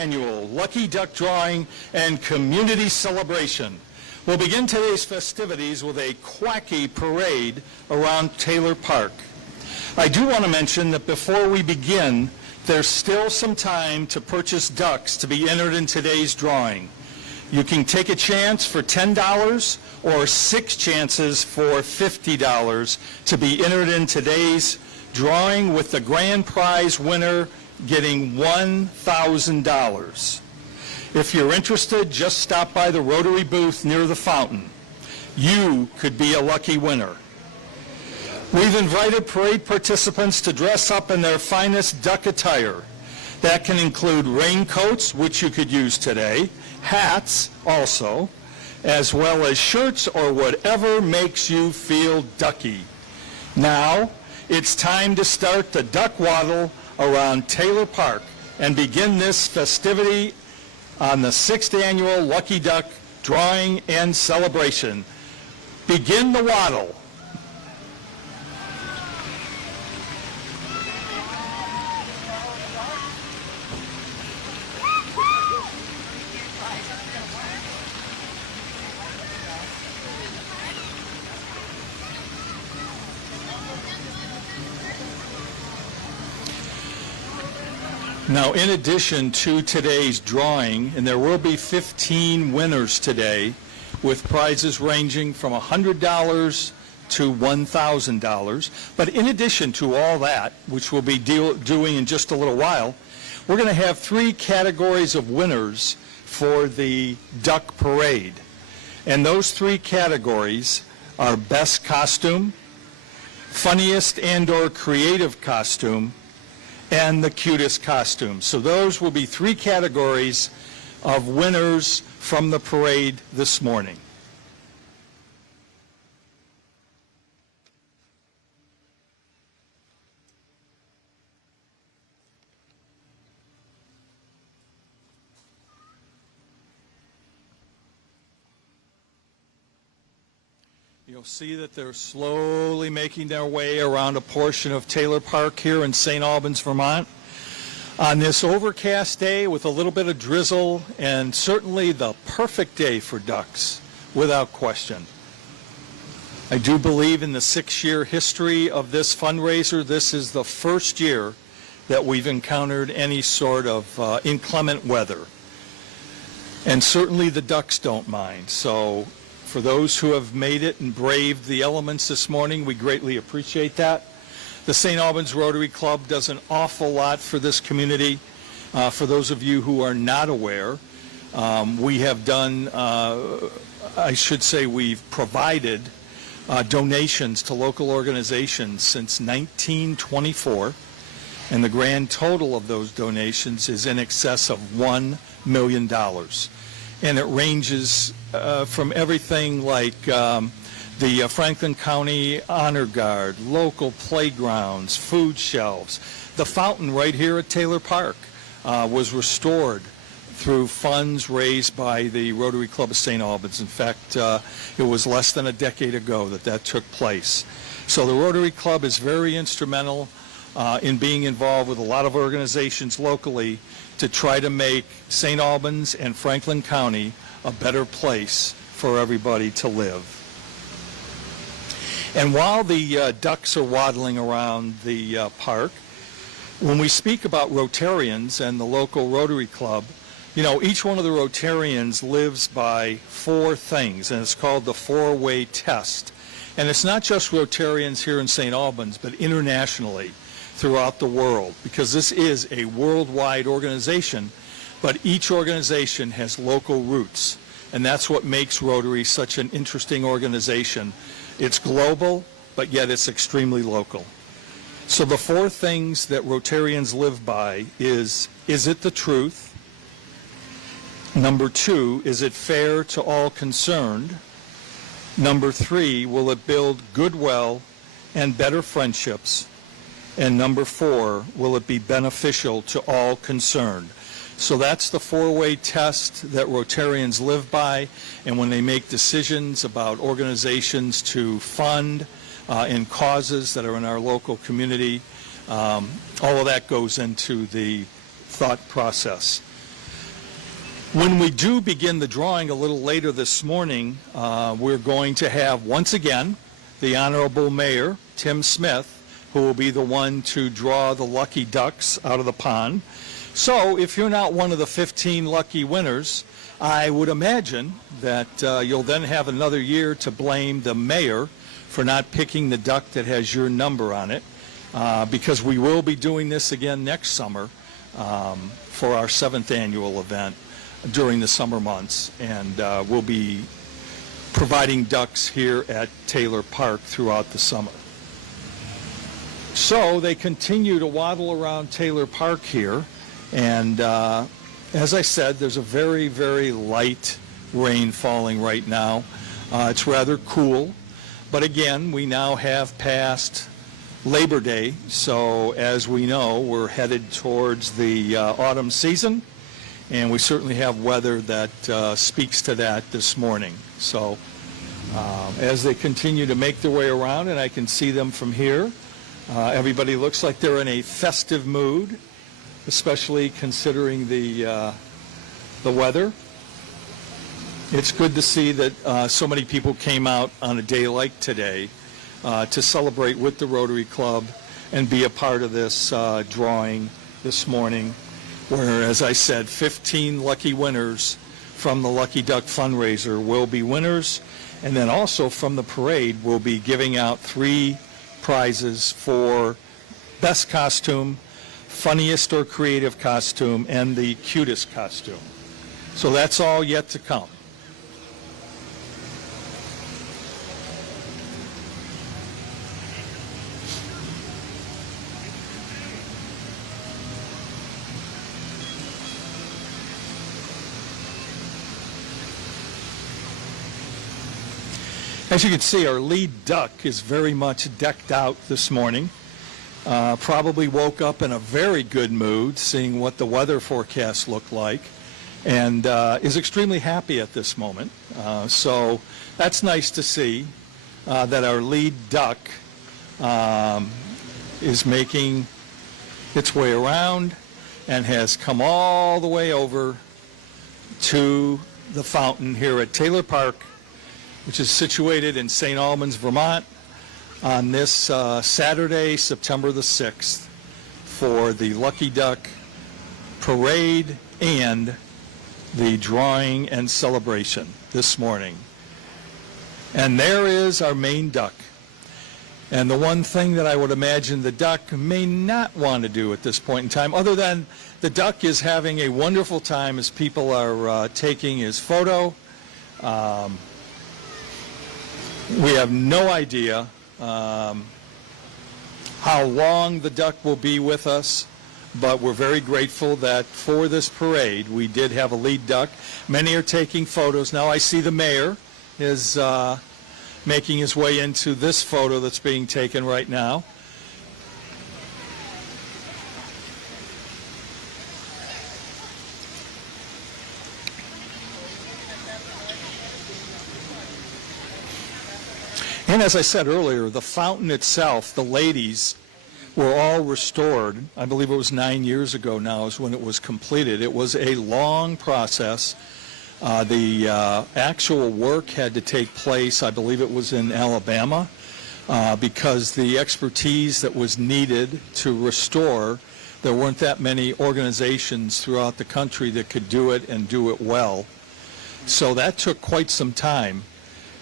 Annual Lucky Duck Drawing and Community Celebration. We'll begin today's festivities with a quacky parade around Taylor Park. I do want to mention that before we begin, there's still some time to purchase ducks to be entered in today's drawing. You can take a chance for $10 or 6 chances for $50 to be entered in today's drawing, with the grand prize winner getting $1,000. If you're interested, just stop by the Rotary booth near the fountain. You could be a lucky winner. We've invited parade participants to dress up in their finest duck attire. That can include raincoats, which you could use today, hats also, as well as shirts or whatever makes you feel ducky. Now, it's time to start the duck waddle around Taylor Park and begin this festivity on the 6th Annual Lucky Duck Drawing and Celebration. Begin the waddle. Now, in addition to today's drawing, and there will be 15 winners today, with prizes ranging from $100 to $1,000. But in addition to all that, which we'll be doing in just a little while, we're going to have 3 categories of winners for the Duck Parade. And those 3 categories are Best Costume, Funniest and/or Creative Costume, and the Cutest Costume. So those will be 3 categories of winners from the parade this morning. You'll see that they're slowly making their way around a portion of Taylor Park here in St. Albans, Vermont. On this overcast day with a little bit of drizzle, and certainly the perfect day for ducks, without question. I do believe in the 6-year history of this fundraiser, this is the first year that we've encountered any sort of inclement weather. And certainly the ducks don't mind. So for those who have made it and braved the elements this morning, we greatly appreciate that. The St. Albans Rotary Club does an awful lot for this community. For those of you who are not aware, we have done, I should say we've provided donations to local organizations since 1924, and the grand total of those donations is in excess of $1 million. And it ranges from everything like the Franklin County Honor Guard, local playgrounds, food shelves. The fountain right here at Taylor Park was restored through funds raised by the Rotary Club of St. Albans. In fact, it was less than a decade ago that took place. So the Rotary Club is very instrumental in being involved with a lot of organizations locally to try to make St. Albans and Franklin County a better place for everybody to live. And while the ducks are waddling around the park, when we speak about Rotarians and the local Rotary Club, you know, each one of the Rotarians lives by 4 things, and it's called the 4-way test. And it's not just Rotarians here in St. Albans, but internationally throughout the world, because this is a worldwide organization, but each organization has local roots, and that's what makes Rotary such an interesting organization. It's global, but yet it's extremely local. So the 4 things that Rotarians live by is it the truth? Number 2, is it fair to all concerned? Number 3, will it build goodwill and better friendships? And number 4, will it be beneficial to all concerned? So that's the 4-way test that Rotarians live by, and when they make decisions about organizations to fund in causes that are in our local community, all of that goes into the thought process. When we do begin the drawing a little later this morning, we're going to have, once again, the Honorable Mayor, Tim Smith, who will be the one to draw the lucky ducks out of the pond. So if you're not one of the 15 lucky winners, I would imagine that you'll then have another year to blame the mayor for not picking the duck that has your number on it, because we will be doing this again next summer for our 7th annual event during the summer months, and we'll be providing ducks here at Taylor Park throughout the summer. So they continue to waddle around Taylor Park here, and as I said, there's a very, very light rain falling right now. It's rather cool, but again, we now have passed Labor Day, so as we know, we're headed towards the autumn season, and we certainly have weather that speaks to that this morning. So as they continue to make their way around, and I can see them from here, everybody looks like they're in a festive mood, especially considering the weather. It's good to see that so many people came out on a day like today to celebrate with the Rotary Club and be a part of this drawing this morning, where, as I said, 15 lucky winners from the Lucky Duck fundraiser will be winners, and then also from the parade we'll be giving out 3 prizes for best costume, funniest or creative costume, and the cutest costume. So that's all yet to come. As you can see, our lead duck is very much decked out this morning. Probably woke up in a very good mood, seeing what the weather forecast looked like, and is extremely happy at this moment. So that's nice to see that our lead duck is making its way around and has come all the way over to the fountain here at Taylor Park, which is situated in St. Albans, Vermont, on this Saturday, September the 6th, for the Lucky Duck Parade and the drawing and celebration this morning. And there is our main duck. And the one thing that I would imagine the duck may not want to do at this point in time, other than the duck is having a wonderful time as people are taking his photo. We have no idea how long the duck will be with us, but we're very grateful that for this parade we did have a lead duck. Many are taking photos. Now I see the mayor is making his way into this photo that's being taken right now. And as I said earlier, the fountain itself, the ladies, were all restored. I believe it was 9 years ago now is when it was completed. It was a long process. The actual work had to take place, I believe it was in Alabama, because the expertise that was needed to restore, there weren't that many organizations throughout the country that could do it and do it well. So that took quite some time.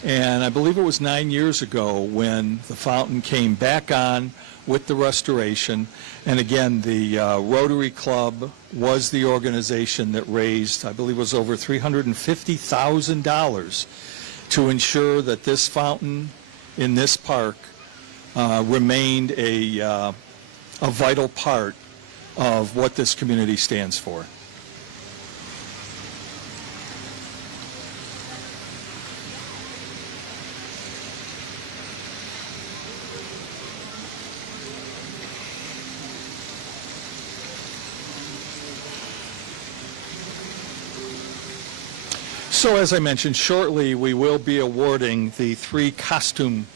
And I believe it was 9 years ago when the fountain came back on with the restoration. And again, the Rotary Club was the organization that raised, I believe it was over $350,000 to ensure that this fountain in this park remained a vital part of what this community stands for. So as I mentioned, shortly we will be awarding the 3 costume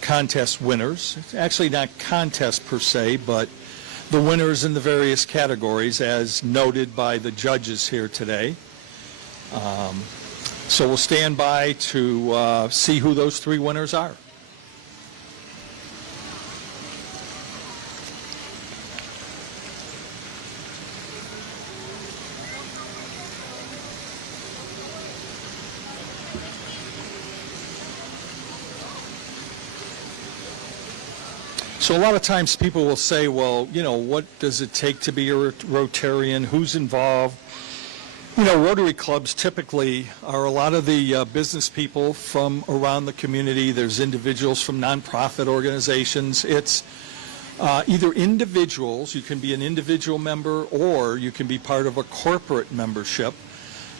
contest winners. It's actually not contest per se, but the winners in the various categories as noted by the judges here today. So we'll stand by to see who those 3 winners are. So a lot of times people will say, well, you know, what does it take to be a Rotarian? Who's involved? You know, Rotary clubs typically are a lot of the business people from around the community. There's individuals from nonprofit organizations. It's either individuals, you can be an individual member, or you can be part of a corporate membership.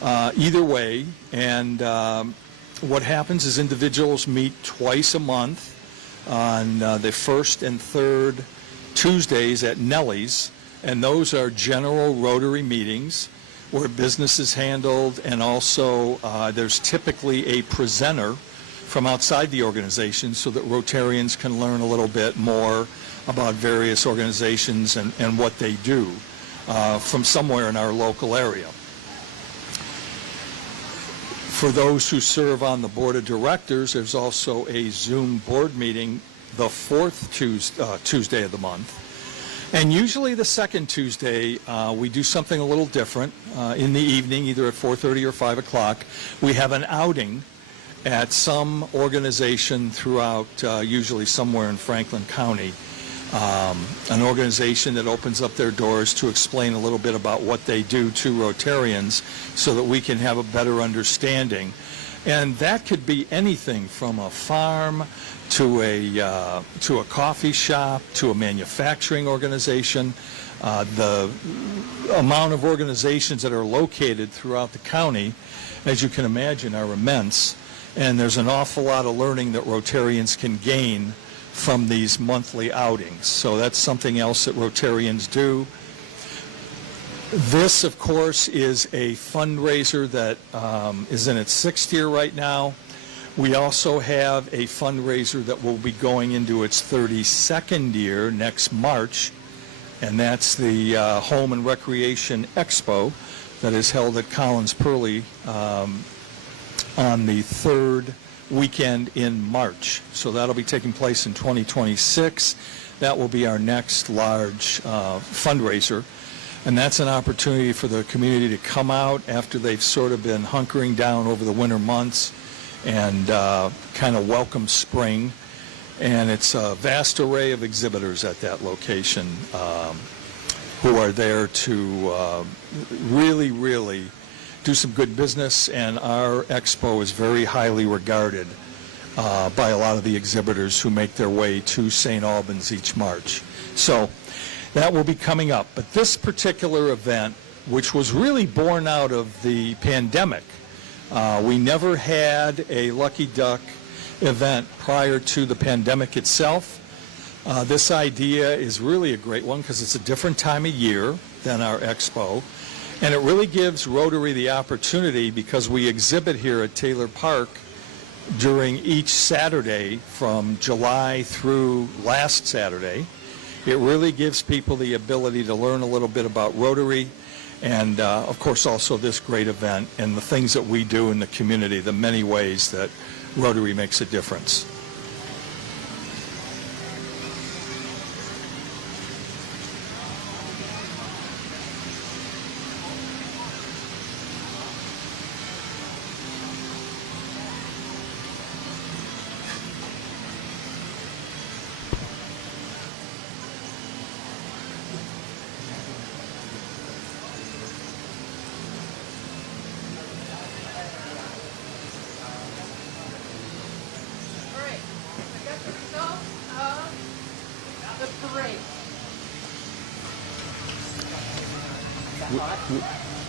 Either way, and what happens is individuals meet twice a month on the first and third Tuesdays at Nellie's, and those are general Rotary meetings where business is handled, and also there's typically a presenter from outside the organization so that Rotarians can learn a little bit more about various organizations and what they do from somewhere in our local area. For those who serve on the board of directors, there's also a Zoom board meeting the fourth Tuesday of the month. And usually the second Tuesday, we do something a little different. In the evening, either at 4:30 or 5 o'clock, we have an outing at some organization throughout, usually somewhere in Franklin County. An organization that opens up their doors to explain a little bit about what they do to Rotarians so that we can have a better understanding. And that could be anything from a farm to a coffee shop to a manufacturing organization. The amount of organizations that are located throughout the county, as you can imagine, are immense. And there's an awful lot of learning that Rotarians can gain from these monthly outings. So that's something else that Rotarians do. This, of course, is a fundraiser that is in its 6th year right now. We also have a fundraiser that will be going into its 32nd year next March, and that's the Home and Recreation Expo that is held at Collins Pearly on the 3rd weekend in March. So that'll be taking place in 2026. That will be our next large fundraiser. And that's an opportunity for the community to come out after they've sort of been hunkering down over the winter months and kind of welcome spring. And it's a vast array of exhibitors at that location who are there to really do some good business, and our expo is very highly regarded by a lot of the exhibitors who make their way to St. Albans each March. So that will be coming up. But this particular event, which was really born out of the pandemic, we never had a Lucky Duck event prior to the pandemic itself. This idea is really a great one because it's a different time of year than our expo. And it really gives Rotary the opportunity, because we exhibit here at Taylor Park during each Saturday from July through last Saturday. It really gives people the ability to learn a little bit about Rotary and, of course, also this great event and the things that we do in the community, the many ways that Rotary makes a difference.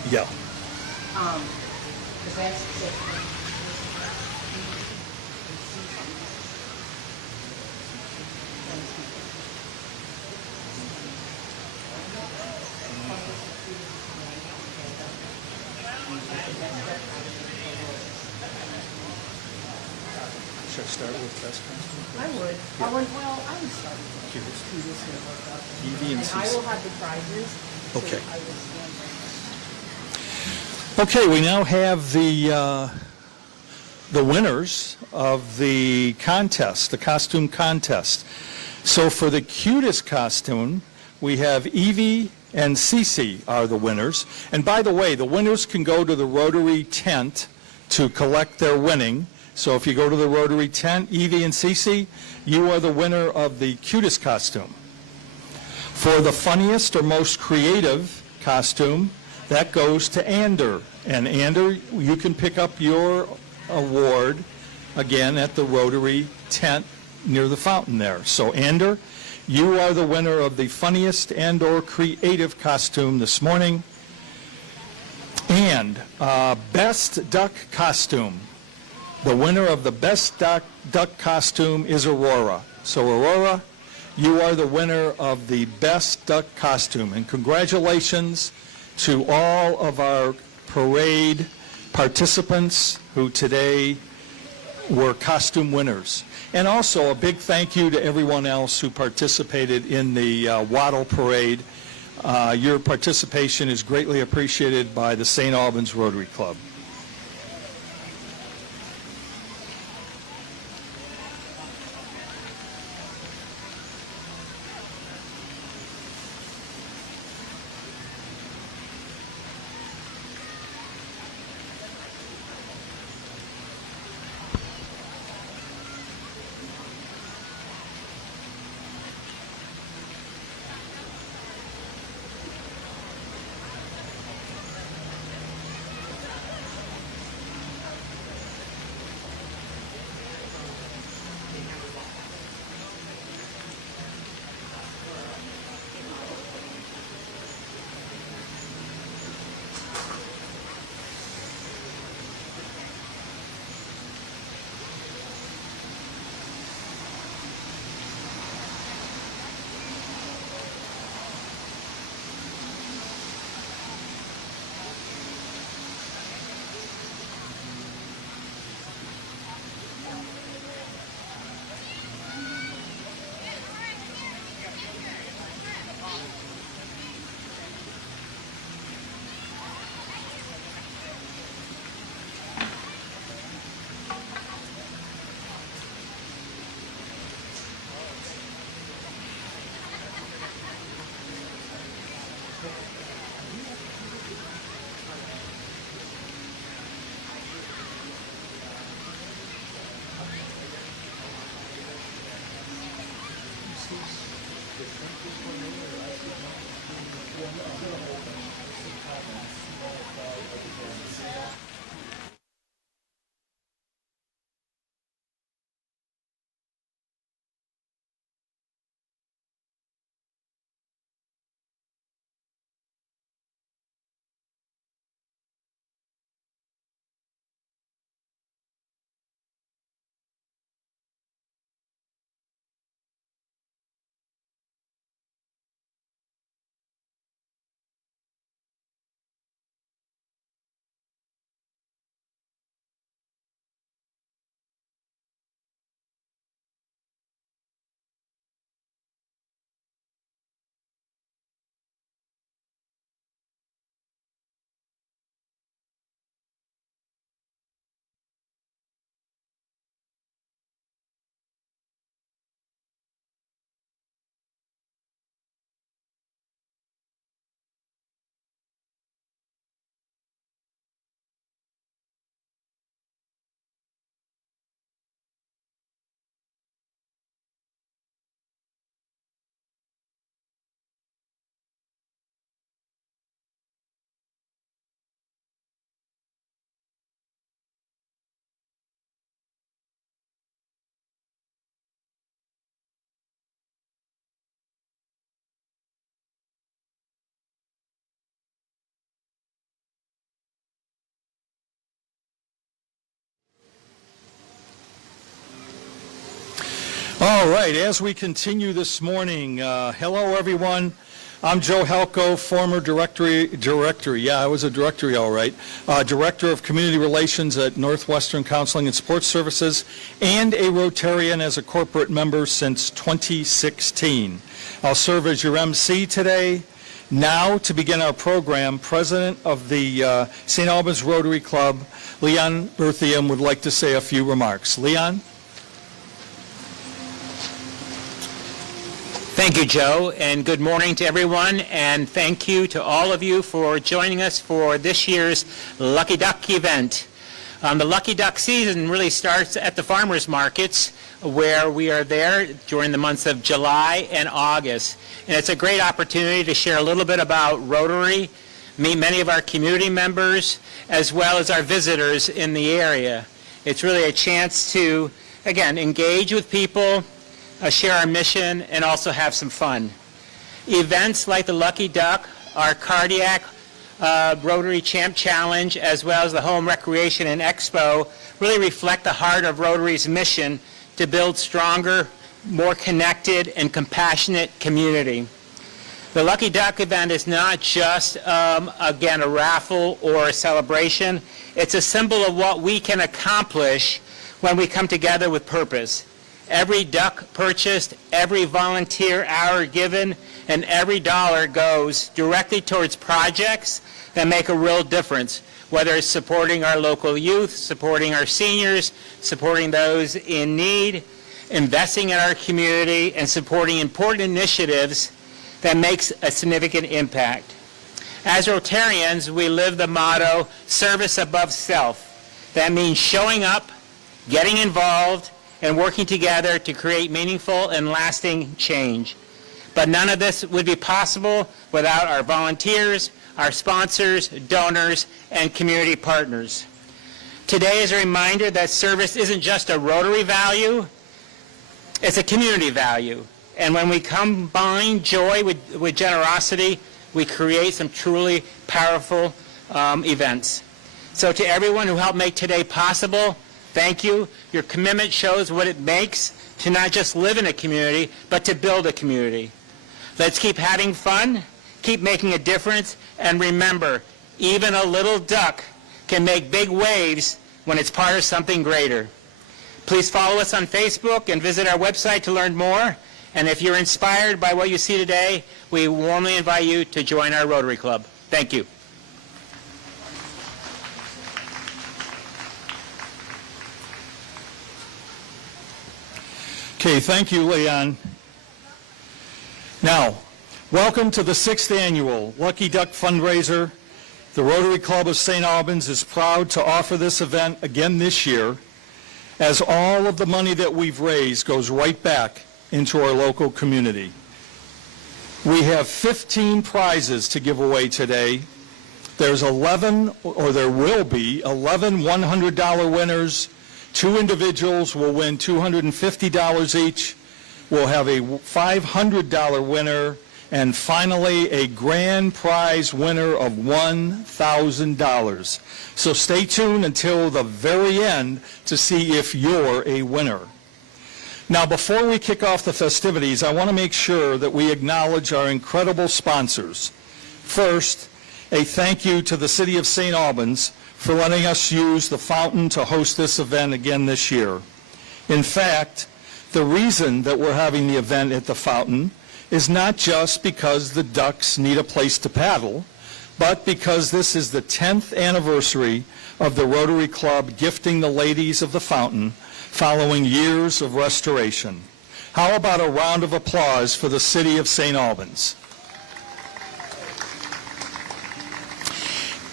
Yeah. Should I start with best costume? I would. I would start with Cutest. cutest here about that. Evie and And I Cece. will have the prizes. so Okay. I will stand there. Okay, we now have the winners of the contest, the costume contest. So for the cutest costume, we have Evie and Cece are the winners. And by the way, the winners can go to the Rotary tent to collect their winning. So if you go to the Rotary tent, Evie and Cece, you are the winner of the cutest costume. For the funniest or most creative costume, that goes to Ander. And Ander, you can pick up your award again at the Rotary tent near the fountain there. So Ander, you are the winner of the funniest and or creative costume this morning. And best duck costume. The winner of the best duck costume is Aurora. So Aurora, you are the winner of the best duck costume. And congratulations to all of our parade participants who today were costume winners. And also a big thank you to everyone else who participated in the Wattle Parade. Your participation is greatly appreciated by the St. Albans Rotary Club. All right, as we continue this morning, hello everyone. I'm Joe Halko, former director, yeah, I was a directory, all right, Director of Community Relations at Northwestern Counseling and Support Services, and a Rotarian as a corporate member since 2016. I'll serve as your MC today. Now, to begin our program, President of the St. Albans Rotary Club, Leon Berthium, would like to say a few remarks. Leon? Thank you, Joe, and good morning to everyone, and thank you to all of you for joining us for this year's Lucky Duck event. The Lucky Duck season really starts at the farmers markets, where we are there during the months of July and August. And it's a great opportunity to share a little bit about Rotary, meet many of our community members, as well as our visitors in the area. It's really a chance to, again, engage with people, share our mission, and also have some fun. Events like the Lucky Duck, our Cardiac Rotary Champ Challenge, as well as the Home Recreation and Expo, really reflect the heart of Rotary's mission to build stronger, more connected, and compassionate community. The Lucky Duck event is not just, again, a raffle or a celebration. It's a symbol of what we can accomplish when we come together with purpose. Every duck purchased, every volunteer hour given, and every dollar goes directly towards projects that make a real difference, whether it's supporting our local youth, supporting our seniors, supporting those in need, investing in our community, and supporting important initiatives that makes a significant impact. As Rotarians, we live the motto, service above self. That means showing up, getting involved, and working together to create meaningful and lasting change. But none of this would be possible without our volunteers, our sponsors, donors, and community partners. Today is a reminder that service isn't just a Rotary value, it's a community value. And when we combine joy with generosity, we create some truly powerful events. So to everyone who helped make today possible, thank you. Your commitment shows what it makes to not just live in a community, but to build a community. Let's keep having fun, keep making a difference, and remember, even a little duck can make big waves when it's part of something greater. Please follow us on Facebook and visit our website to learn more. And if you're inspired by what you see today, we warmly invite you to join our Rotary Club. Thank you. Okay, thank you, Leon. Now, welcome to the 6th annual Lucky Duck fundraiser. The Rotary Club of St. Albans is proud to offer this event again this year, as all of the money that we've raised goes right back into our local community. We have 15 prizes to give away today. There's 11, or there will be 11 $100 winners. 2 individuals will win $250 each. We'll have a $500 winner, and finally a grand prize winner of $1,000. So stay tuned until the very end to see if you're a winner. Now, before we kick off the festivities, I want to make sure that we acknowledge our incredible sponsors. First, a thank you to the City of St. Albans for letting us use the fountain to host this event again this year. In fact, the reason that we're having the event at the fountain is not just because the ducks need a place to paddle, but because this is the 10th anniversary of the Rotary Club gifting the ladies of the fountain following years of restoration. How about a round of applause for the City of St. Albans?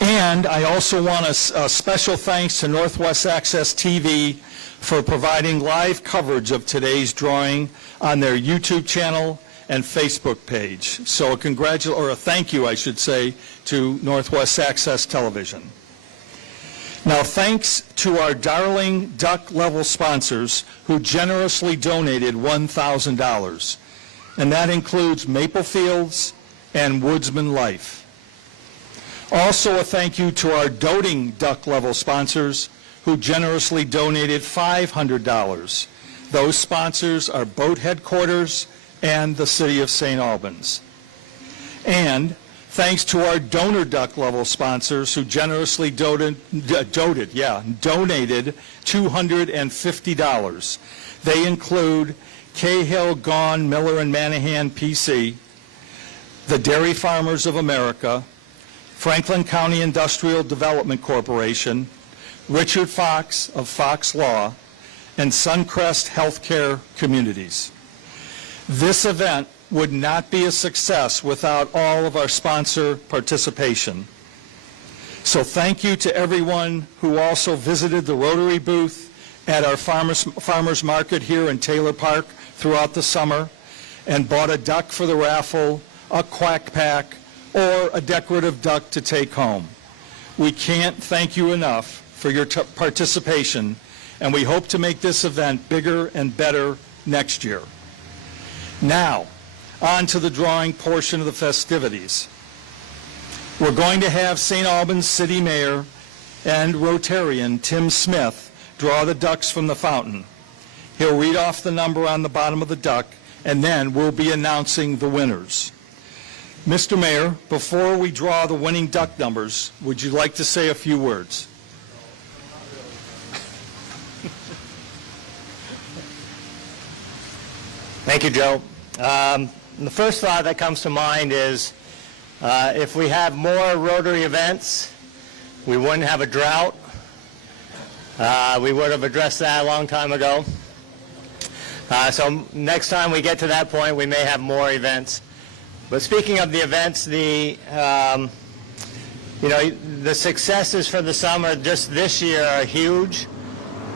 And I also want a special thanks to Northwest Access TV for providing live coverage of today's drawing on their YouTube channel and Facebook page. So a thank you, I should say, to Northwest Access Television. Now, thanks to our darling duck level sponsors who generously donated $1,000, and that includes Maple Fields and Woodsman Life. Also a thank you to our doting duck level sponsors who generously donated $500. Those sponsors are Boat Headquarters and the City of St. Albans. And thanks to our donor duck level sponsors who generously donated $250. They include Cahill, Gaughan, Miller, and Manahan PC, the Dairy Farmers of America, Franklin County Industrial Development Corporation, Richard Fox of Fox Law, and Suncrest Healthcare Communities. This event would not be a success without all of our sponsor participation. So thank you to everyone who also visited the Rotary booth at our farmers market here in Taylor Park throughout the summer and bought a duck for the raffle, a quack pack, or a decorative duck to take home. We can't thank you enough for your participation, and we hope to make this event bigger and better next year. Now, on to the drawing portion of the festivities. We're going to have St. Albans City Mayor and Rotarian Tim Smith draw the ducks from the fountain. He'll read off the number on the bottom of the duck, and then we'll be announcing the winners. Mr. Mayor, before we draw the winning duck numbers, would you like to say a few words? Thank you, Joe. The first thought that comes to mind is if we have more Rotary events, we wouldn't have a drought. We would have addressed that a long time ago. So next time we get to that point, we may have more events. But speaking of the events, the successes for the summer just this year are huge.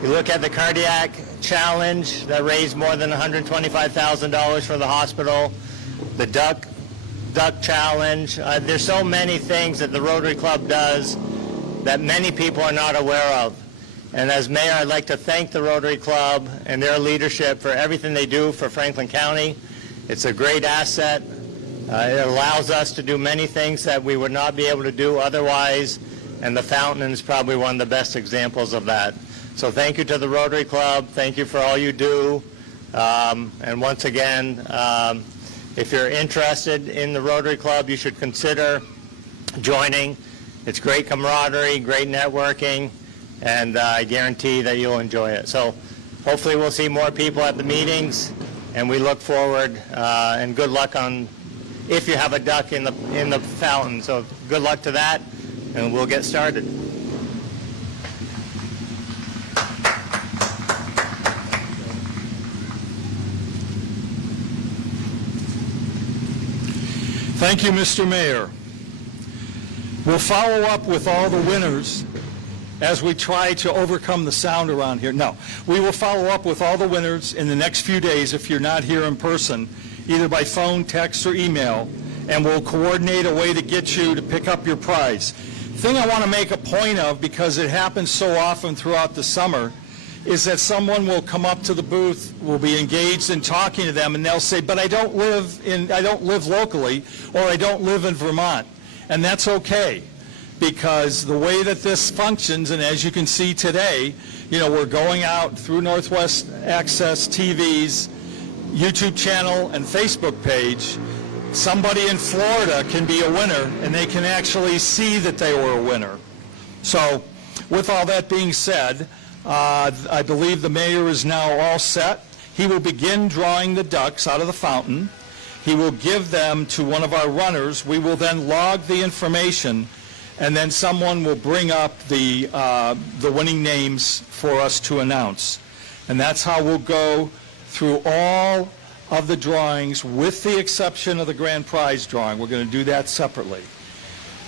You look at the cardiac challenge that raised more than $125,000 for the hospital, the duck challenge. There's so many things that the Rotary Club does that many people are not aware of. And as mayor, I'd like to thank the Rotary Club and their leadership for everything they do for Franklin County. It's a great asset. It allows us to do many things that we would not be able to do otherwise, and the fountain is probably one of the best examples of that. So thank you to the Rotary Club. Thank you for all you do. And once again, if you're interested in the Rotary Club, you should consider joining. It's great camaraderie, great networking, and I guarantee that you'll enjoy it. So hopefully we'll see more people at the meetings, and we look forward, and good luck on if you have a duck in the fountain. So good luck to that, and we'll get started. Thank you, Mr. Mayor. We'll follow up with all the winners as we try to overcome the sound around here. No, we will follow up with all the winners in the next few days if you're not here in person, either by phone, text, or email, and we'll coordinate a way to get you to pick up your prize. The thing I want to make a point of, because it happens so often throughout the summer, is that someone will come up to the booth, will be engaged in talking to them, and they'll say, but I don't live locally, or I don't live in Vermont. And that's okay, because the way that this functions, and as you can see today, we're going out through Northwest Access TV's YouTube channel and Facebook page. Somebody in Florida can be a winner, and they can actually see that they were a winner. So with all that being said, I believe the mayor is now all set. He will begin drawing the ducks out of the fountain. He will give them to one of our runners. We will then log the information, and then someone will bring up the winning names for us to announce. And that's how we'll go through all of the drawings, with the exception of the grand prize drawing. We're going to do that separately.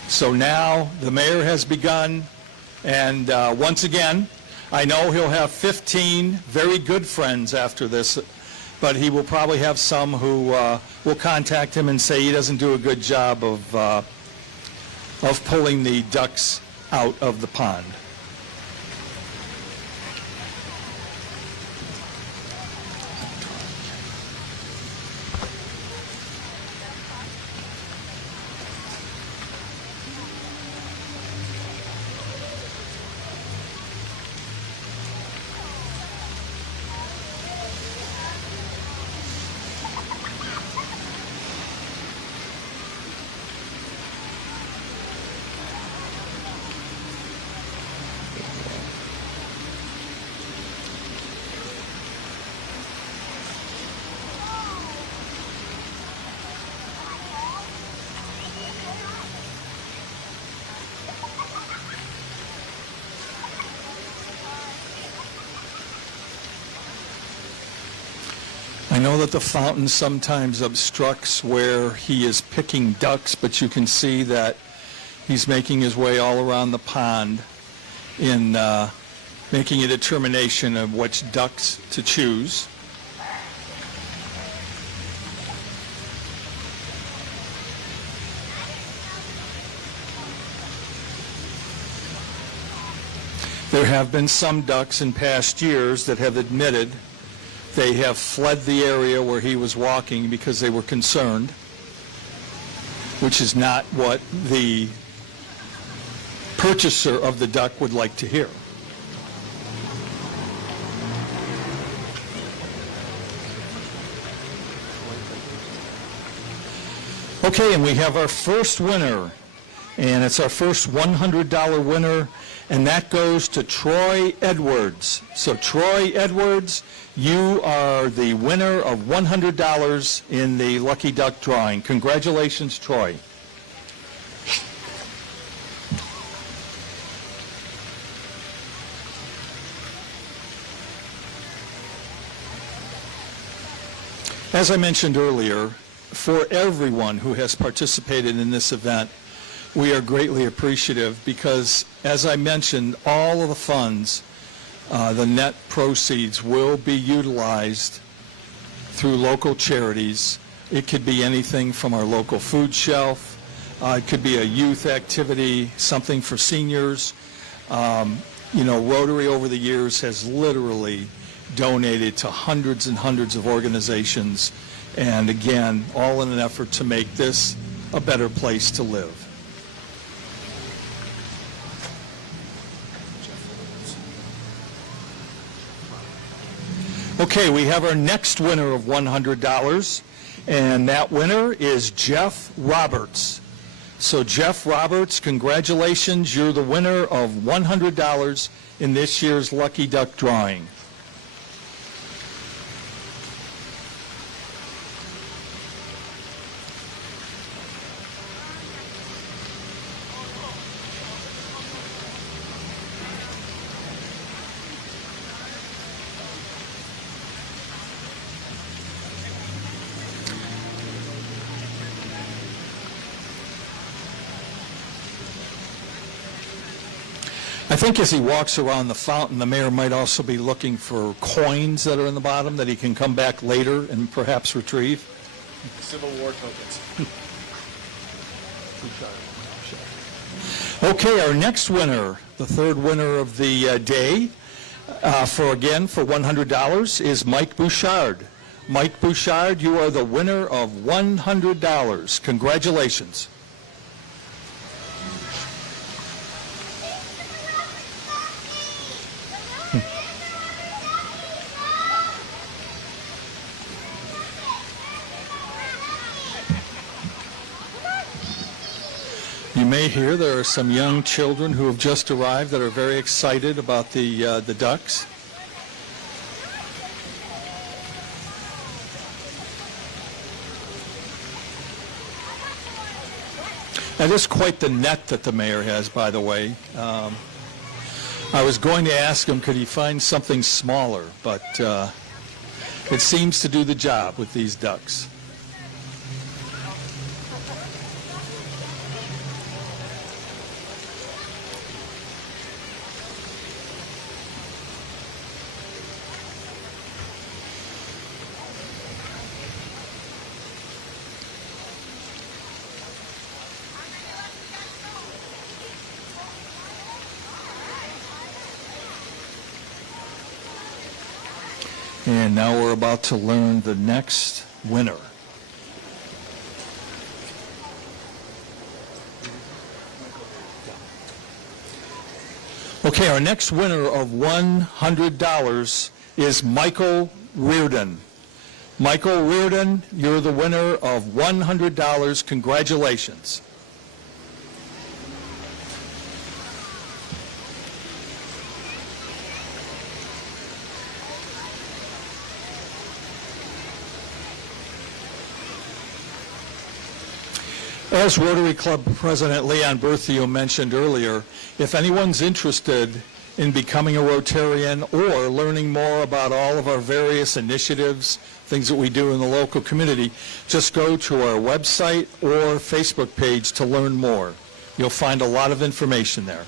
So now the mayor has begun, and once again, I know he'll have 15 very good friends after this, but he will probably have some who will contact him and say he doesn't do a good job of pulling the ducks out of the pond. know that the fountain sometimes obstructs where he is picking ducks, but you can see that he's making his way all around the pond in making a determination of which ducks to choose. There have been some ducks in past years that have admitted they have fled the area where he was walking because they were concerned, which is not what the purchaser of the duck would like to hear. Okay, and we have our first winner, and it's our first $100 winner, and that goes to Troy Edwards. So Troy Edwards, you are the winner of $100 in the Lucky Duck drawing. Congratulations, Troy. As I mentioned earlier, for everyone who has participated in this event, we are greatly appreciative because, as I mentioned, all of the funds, the net proceeds will be utilized through local charities. It could be anything from our local food shelf. It could be a youth activity, something for seniors. Rotary over the years has literally donated to hundreds and hundreds of organizations, and again, all in an effort to make this a better place to live. Okay, we have our next winner of $100, and that winner is Jeff Roberts. So Jeff Roberts, congratulations, you're the winner of $100 in this year's Lucky Duck drawing. I think as he walks around the fountain, the mayor might also be looking for coins that are in the bottom that he can come back later and perhaps retrieve. Civil War tokens. Okay, our next winner, the third winner of the day, for $100, is Mike Bouchard. Mike Bouchard, you are the winner of $100. Congratulations. You may hear there are some young children who have just arrived that are very excited about the ducks. That is quite the net that the mayor has, by the way. I was going to ask him, could he find something smaller, but it seems to do the job with these ducks. And now we're about to learn the next winner. Okay, our next winner of $100 is Michael Reardon. Michael Reardon, you're the winner of $100. Congratulations. As Rotary Club President Leon Berthio mentioned earlier, if anyone's interested in becoming a Rotarian or learning more about all of our various initiatives things that we do in the local community, just go to our website or Facebook page to learn more. You'll find a lot of information there.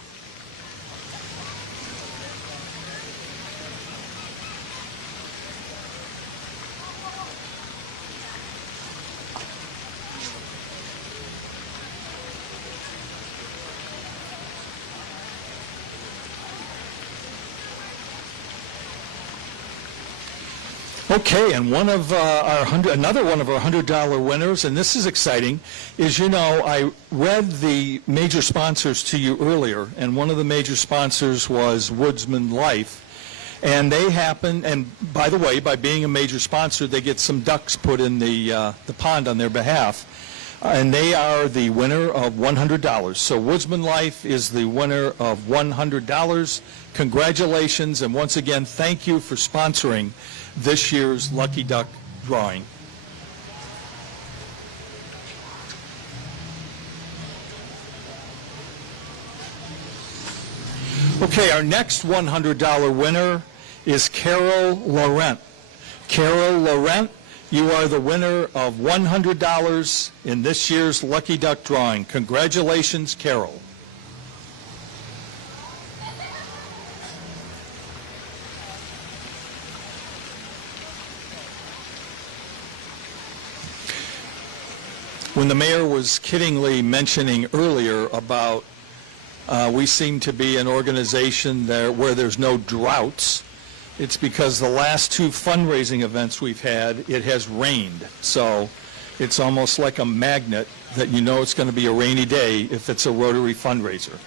Okay, and another one of our $100 winners, and this is exciting, is, I read the major sponsors to you earlier, and one of the major sponsors was Woodsman Life, and they happen, and by the way, by being a major sponsor, they get some ducks put in the pond on their behalf, and they are the winner of $100. So Woodsman Life is the winner of $100. Congratulations, and once again, thank you for sponsoring this year's Lucky Duck drawing. Okay, our next $100 winner is Carol Laurent. Carol Laurent, you are the winner of $100 in this year's Lucky Duck drawing. Congratulations, Carol. When the mayor was kiddingly mentioning earlier about we seem to be an organization there where there's no droughts, it's because the last two fundraising events we've had, it has rained. So it's almost like a magnet that you know it's going to be a rainy day if it's a Rotary fundraiser.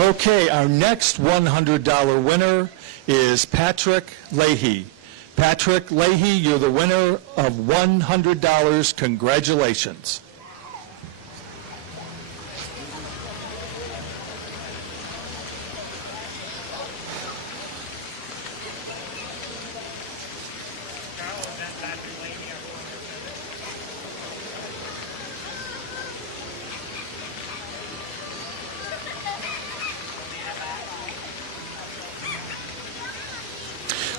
Okay, our next $100 winner is Patrick Leahy. Patrick Leahy, you're the winner of $100. Congratulations.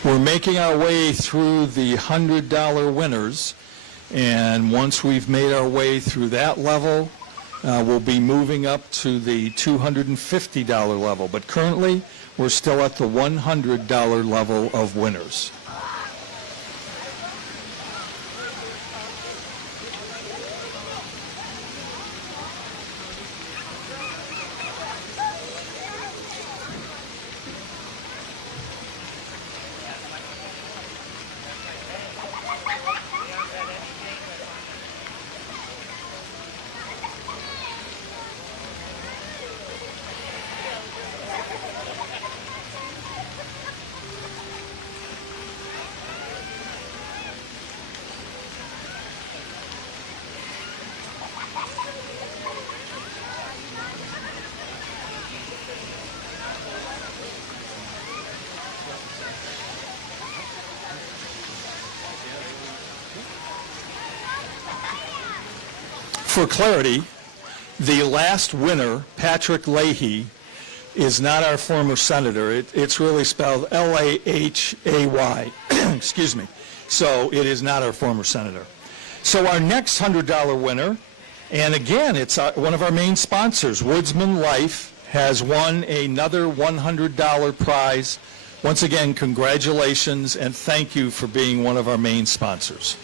We're making our way through the $100 winners, and once we've made our way through that level, we'll be moving up to the $250 level. But currently, we're still at the $100 level of winners. For clarity, the last winner, Patrick Leahy, is not our former senator. It's really spelled L-A-H-A-Y. Excuse me. So it is not our former senator. So our next $100 winner, and again, it's one of our main sponsors, Woodsman Life, has won another $100 prize. Once again, congratulations, and thank you for being one of our main sponsors.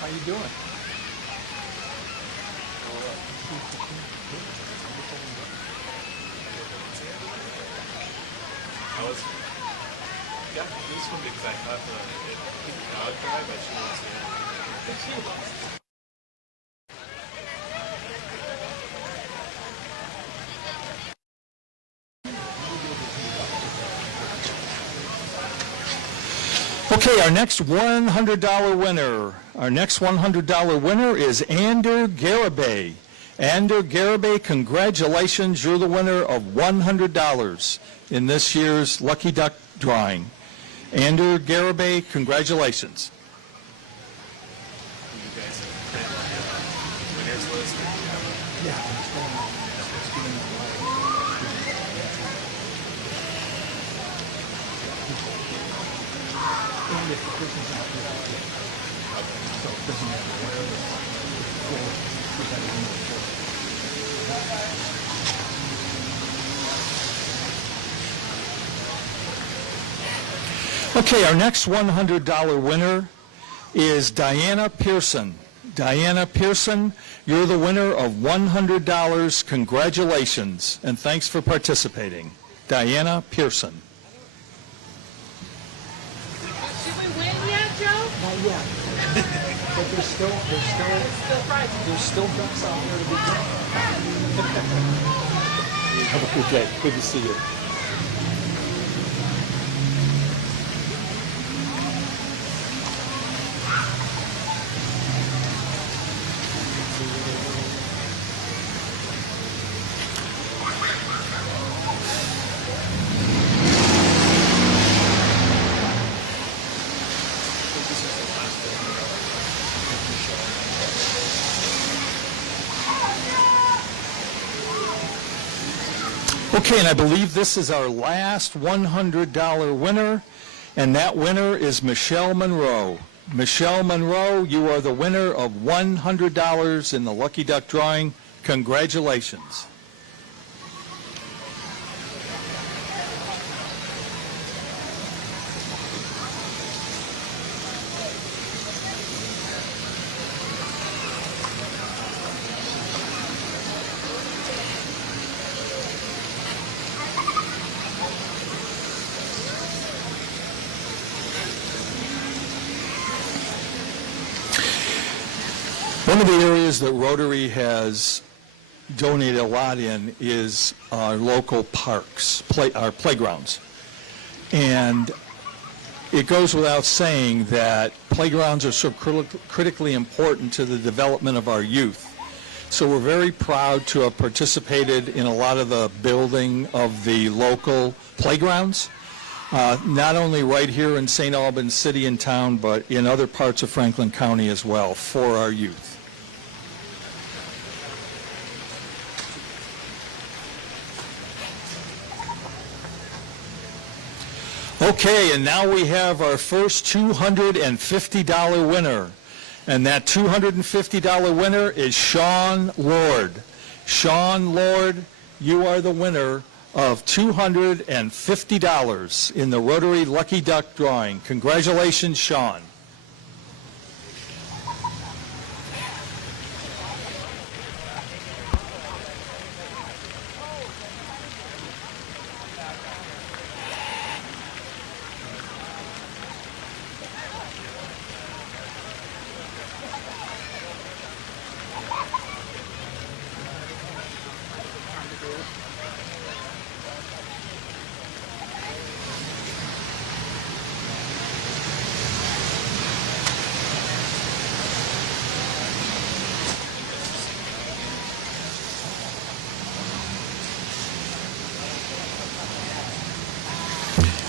How you doing? I was, yeah, this one because I thought the dog died, but she was here. Okay, our next $100 winner. Our next $100 winner is Ander Garibay. Ander Garibay, congratulations. You're the winner of $100 in this year's Lucky Duck drawing. Ander Garibay, congratulations. You guys print the winners list. Okay, our next $100 winner is Diana Pearson. Diana Pearson, you're the winner of $100. Congratulations, and thanks for participating. Diana Pearson. Did we win yet, Joe? Not yet. But there's still ducks out there to be got. Have a good day. Good to see you. Okay, and I believe this is our last $100 winner, and that winner is Michelle Monroe. Michelle Monroe, you are the winner of $100 in the Lucky Duck drawing. Congratulations. One of the areas that Rotary has donated a lot in is our local parks, our playgrounds. And it goes without saying that playgrounds are so critically important to the development of our youth. So we're very proud to have participated in a lot of the building of the local playgrounds, not only right here in St. Albans City and Town, but in other parts of Franklin County as well for our youth. Okay, and now we have our first $250 winner. And that $250 winner is Sean Lord. Sean Lord, you are the winner of $250 in the Rotary Lucky Duck drawing. Congratulations, Sean.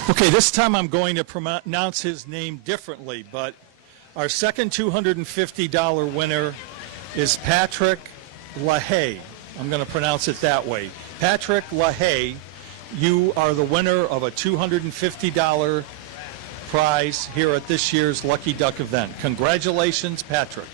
Okay, this time I'm going to pronounce his name differently, but our second $250 winner is Patrick LaHaye. I'm going to pronounce it that way. Patrick LaHaye, you are the winner of a $250 prize here at this year's Lucky Duck event. Congratulations, Patrick.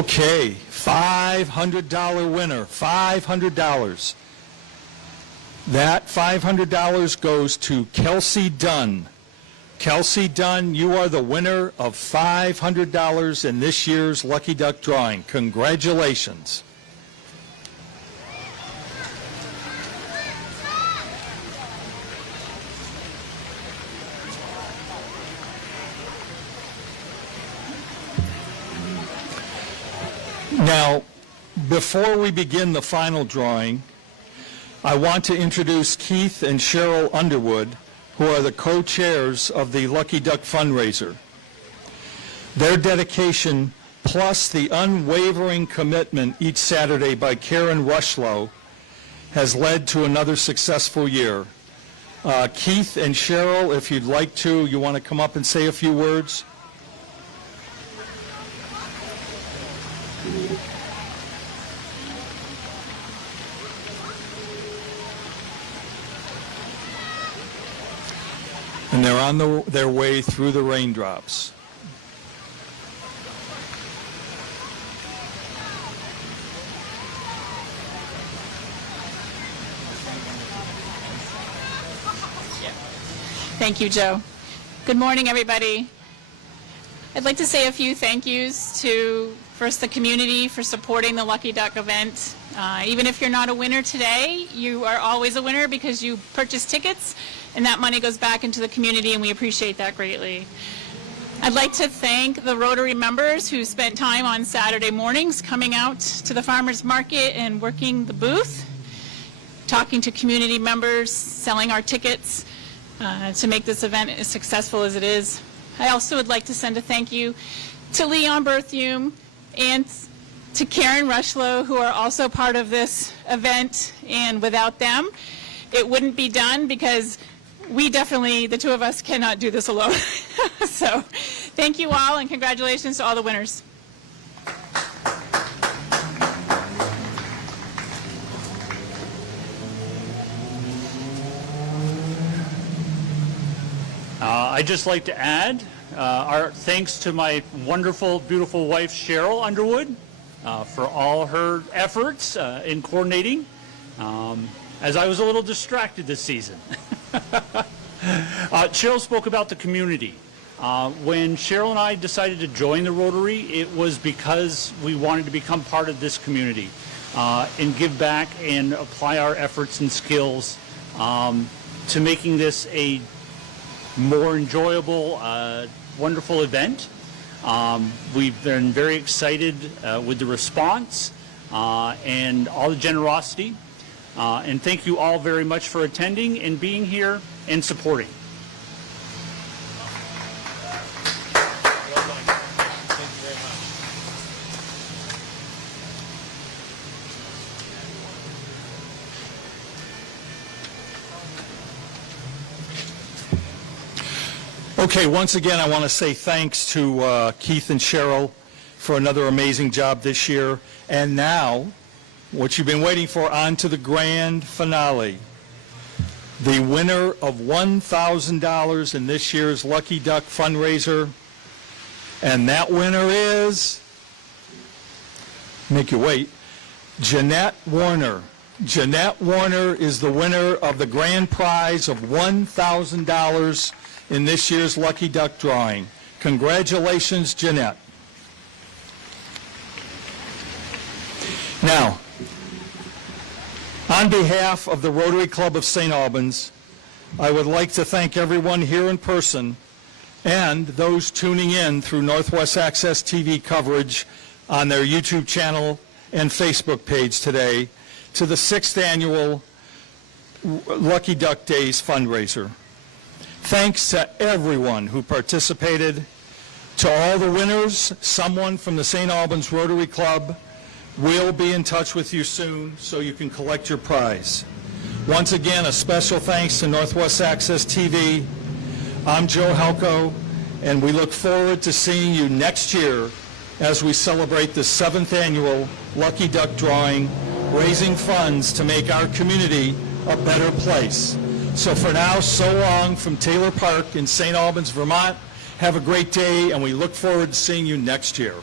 Okay, $500 winner, $500. That $500 goes to Kelsey Dunn. Kelsey Dunn, you are the winner of $500 in this year's Lucky Duck drawing. Congratulations. Now, before we begin the final drawing, I want to introduce Keith and Cheryl Underwood, who are the co-chairs of the Lucky Duck fundraiser. Their dedication, plus the unwavering commitment each Saturday by Karen Rushlow, has led to another successful year. Keith and Cheryl, if you'd like to, you want to come up and say a few words? And they're on their way through the raindrops. Thank you, Joe. Good morning, everybody. I'd like to say a few thank yous to, first, the community for supporting the Lucky Duck event. Even if you're not a winner today, you are always a winner because you purchased tickets, and that money goes back into the community, and we appreciate that greatly. I'd like to thank the Rotary members who spent time on Saturday mornings coming out to the farmers market and working the booth, talking to community members, selling our tickets to make this event as successful as it is. I also would like to send a thank you to Leon Berthium and to Karen Rushlow, who are also part of this event, and without them, it wouldn't be done because we definitely, the two of us, cannot do this alone. So thank you all, and congratulations to all the winners. I'd just like to add our thanks to my wonderful, beautiful wife, Cheryl Underwood, for all her efforts in coordinating, as I was a little distracted this season. Cheryl spoke about the community. When Cheryl and I decided to join the Rotary, it was because we wanted to become part of this community and give back and apply our efforts and skills to making this a more enjoyable, wonderful event. We've been very excited with the response and all the generosity. And thank you all very much for attending and being here and supporting. Okay, once again, I want to say thanks to Keith and Cheryl for another amazing job this year. And now, what you've been waiting for, on to the grand finale. The winner of $1,000 in this year's Lucky Duck fundraiser. And that winner is, make you wait, Jeanette Warner. Jeanette Warner is the winner of the grand prize of $1,000 in this year's Lucky Duck drawing. Congratulations, Jeanette. Now, on behalf of the Rotary Club of St. Albans, I would like to thank everyone here in person and those tuning in through Northwest Access TV coverage on their YouTube channel and Facebook page today to the 6th annual Lucky Duck Days fundraiser. Thanks to everyone who participated, to all the winners. Someone from the St. Albans Rotary Club will be in touch with you soon so you can collect your prize. Once again, a special thanks to Northwest Access TV. I'm Joe Halco, and we look forward to seeing you next year as we celebrate the 7th annual Lucky Duck drawing, raising funds to make our community a better place. So for now, so long from Taylor Park in St. Albans, Vermont. Have a great day, and we look forward to seeing you next year.